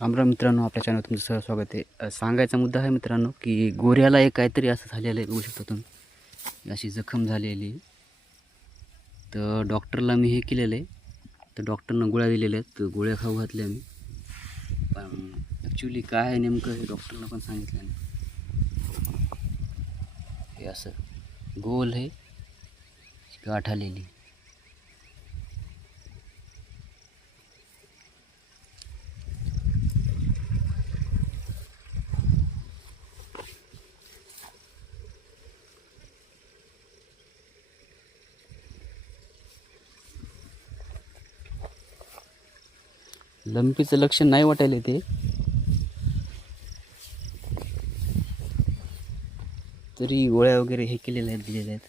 रामराम मित्रांनो, आपल्या चॅनल तुमचं सहज स्वागत आहे. सांगायचा मुद्दा आहे मित्रांनो की गोऱ्याला एक काहीतरी असं झालेलं आहे. बघू शकता तुम्ही, अशी जखम झालेली. तर डॉक्टरला मी हे केलेलं आहे. तर डॉक्टरनं गोळ्या दिलेल्या आहेत. तर गोळ्या खाऊ घातल्या मी. पण ॲक्च्युली काय आहे नेमकं हे डॉक्टरनं पण सांगितलं नाही. हे असं गोल आहे, गाठ आलेली. लंपीचं लक्षण नाही वाटायला ते, तरी गोळ्या वगैरे हे केलेल्या आहेत, दिलेल्या आहेत.